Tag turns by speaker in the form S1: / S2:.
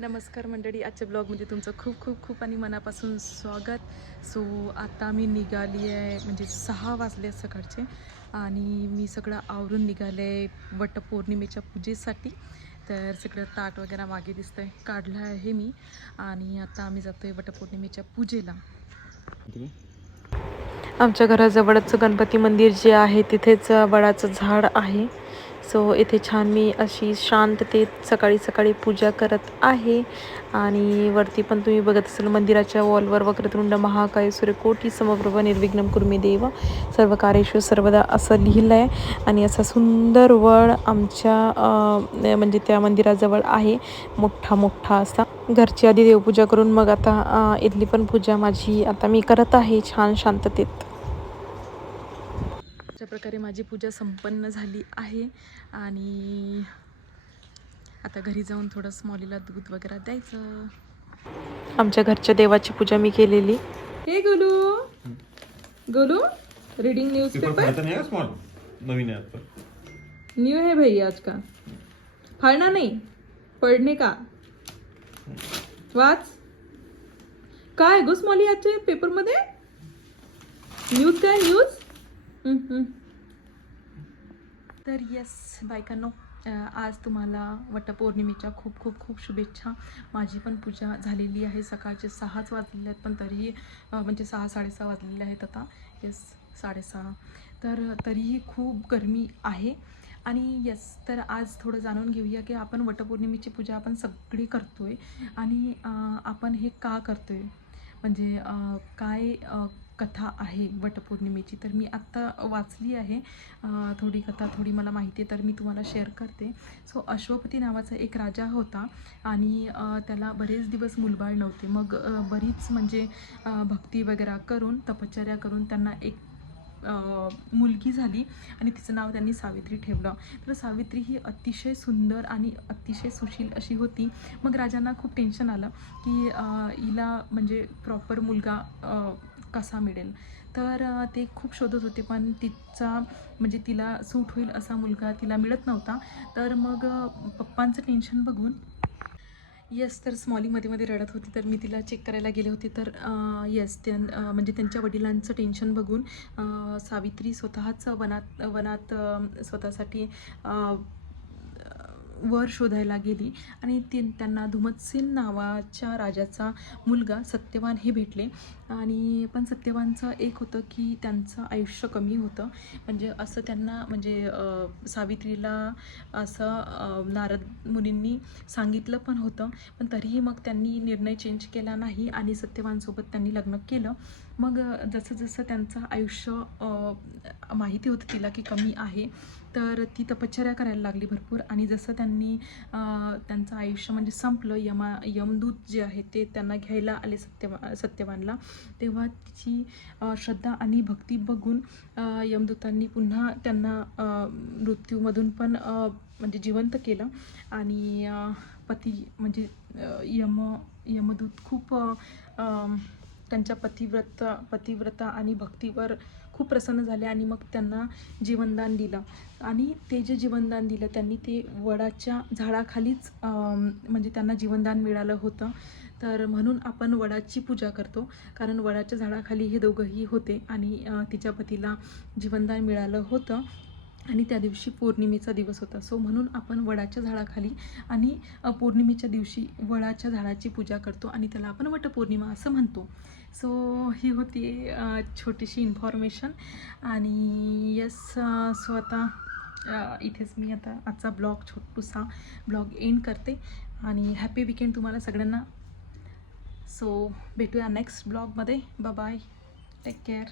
S1: नमस्कार मंडळी आजच्या ब्लॉगमध्ये तुमचं खूप खूप खूप आणि मनापासून स्वागत. सो आता मी निघाली आहे म्हणजे सहा वाजले सकाळचे आणि मी सगळं आवरून निघाले आहे वटपौर्णिमेच्या पूजेसाठी. तर सगळं ताट वगैरे मागे दिसतं आहे काढलं आहे मी आणि आता आम्ही जातो आहे वटपौर्णिमेच्या पूजेला. आमच्या घराजवळच गणपती मंदिर जे आहे तिथेच वडाचं झाड आहे. सो इथे छान मी अशी शांततेत सकाळी सकाळी पूजा करत आहे. आणि वरती पण तुम्ही बघत असाल मंदिराच्या वॉलवर वक्रतुंड महाकाय सूर्यकोटी समप्रभ निर्विघ्नम कुर्मी देव सर्व कार्येश्वर सर्वदा असं लिहिलं आहे आणि असा सुंदर वळ आमच्या म्हणजे त्या मंदिराजवळ आहे. मोठा मोठा असा. घरची आधी देवपूजा करून मग आता इथली पण पूजा माझी आता मी करत आहे. छान शांततेत. प्रकारे माझी पूजा संपन्न झाली आहे. आणि आता घरी जाऊन थोडं स्मॉलीला दूध वगैरे द्यायचं. आमच्या घरच्या देवाची पूजा मी केलेली. हे Golu. Golu reading
S2: newspaper
S1: paper
S2: नवीन
S1: न्यू है भाई आज का फाड़ना नहीं. पढ़ने का? वाच. काय गो स्मॉली आजच्या पेपरमध्ये न्यूज काय? न्यूज तर येस बायकांनो आज तुम्हाला वटपौर्णिमेच्या खूप खूप खूप शुभेच्छा. माझी पण पूजा झालेली आहे. सकाळचे सहाच वाजलेले आहेत पण तरीही म्हणजे सहा साडेसहा वाजलेले आहेत आता. येस साडेसहा. तर तरीही खूप गरमी आहे. आणि येस तर आज थोडं जाणून घेऊया की आपण वटपौर्णिमेची पूजा आपण सगळी करतो आहे आणि आपण हे का करतो आहे म्हणजे काय कथा आहे वटपौर्णिमेची तर मी आत्ता वाचली आहे. थोडी कथा थोडी मला माहिती आहे तर मी तुम्हाला शेअर करते. सो अश्वपती नावाचा एक राजा होता आणि त्याला बरेच दिवस मुलबाळ नव्हते. मग बरीच म्हणजे भक्ती वगैरे करून तपश्चर्या करून त्यांना एक मुलगी झाली आणि तिचं नाव त्यांनी सावित्री ठेवलं. तर सावित्री ही अतिशय सुंदर आणि अतिशय सुशील अशी होती. मग राजांना खूप टेन्शन आलं की हिला म्हणजे प्रॉपर मुलगा कसा मिळेल? तर ते खूप शोधत होते पण तिचा म्हणजे तिला सूट होईल असा मुलगा तिला मिळत नव्हता. तर मग पप्पांचं टेन्शन बघून येस तर स्मॉली मध्ये मध्ये रडत होती तर मी तिला चेक करायला गेले होते. तर येस त्यां म्हणजे त्यांच्या वडिलांचं टेन्शन बघून सावित्री स्वतःच वनात वनात स्वतःसाठी वर शोधायला गेली आणि ते त्यांना धुमतसेन नावाच्या राजाचा मुलगा सत्यवान हे भेटले. आणि पण सत्यवानचं एक होतं की त्यांचं आयुष्य कमी होतं. म्हणजे असं त्यांना म्हणजे सावित्रीला असं नारद मुनींनी सांगितलं पण होतं. पण तरीही मग त्यांनी निर्णय चेंज केला नाही आणि सत्यवानसोबत त्यांनी लग्न केलं. मग जसं जसं त्यांचं आयुष्य माहिती होतं तिला की कमी आहे तर ती तपश्चर्या करायला लागली भरपूर. आणि जसं त्यांनी त्यांचं आयुष्य म्हणजे संपलं यमा यमदूत जे आहे ते त्यांना घ्यायला आले सत्यवा सत्यवानला. तेव्हा तिची श्रद्धा आणि भक्ती बघून यमदूतांनी पुन्हा त्यांना मृत्यूमधून पण म्हणजे जिवंत केलं. आणि पती म्हणजे यम यमदूत खूप त्यांच्या पतिव्रत पतिव्रता आणि भक्तीवर खूप प्रसन्न झाले आणि मग त्यांना जीवनदान दिलं. आणि ते जे जीवनदान दिलं त्यांनी ते वडाच्या झाडाखालीच म्हणजे त्यांना जीवनदान मिळालं होतं. तर म्हणून आपण वडाची पूजा करतो. कारण वडाच्या झाडाखाली हे दोघंही होते आणि तिच्या पतीला जीवनदान मिळालं होतं. आणि त्या दिवशी पौर्णिमेचा दिवस होता. सो म्हणून आपण वडाच्या झाडाखाली आणि पौर्णिमेच्या दिवशी वडाच्या झाडाची पूजा करतो आणि त्याला आपण वटपौर्णिमा असं म्हणतो. सो ही होती छोटीशी इन्फॉर्मेशन आणि यस सो आता इथेच मी आता आजचा ब्लॉग छोटूसा ब्लॉग एंड करते. आणि हॅपी विकेंड तुम्हाला सगळ्यांना. सो भेटूया नेक्स्ट ब्लॉगमध्ये बाय टेक केअर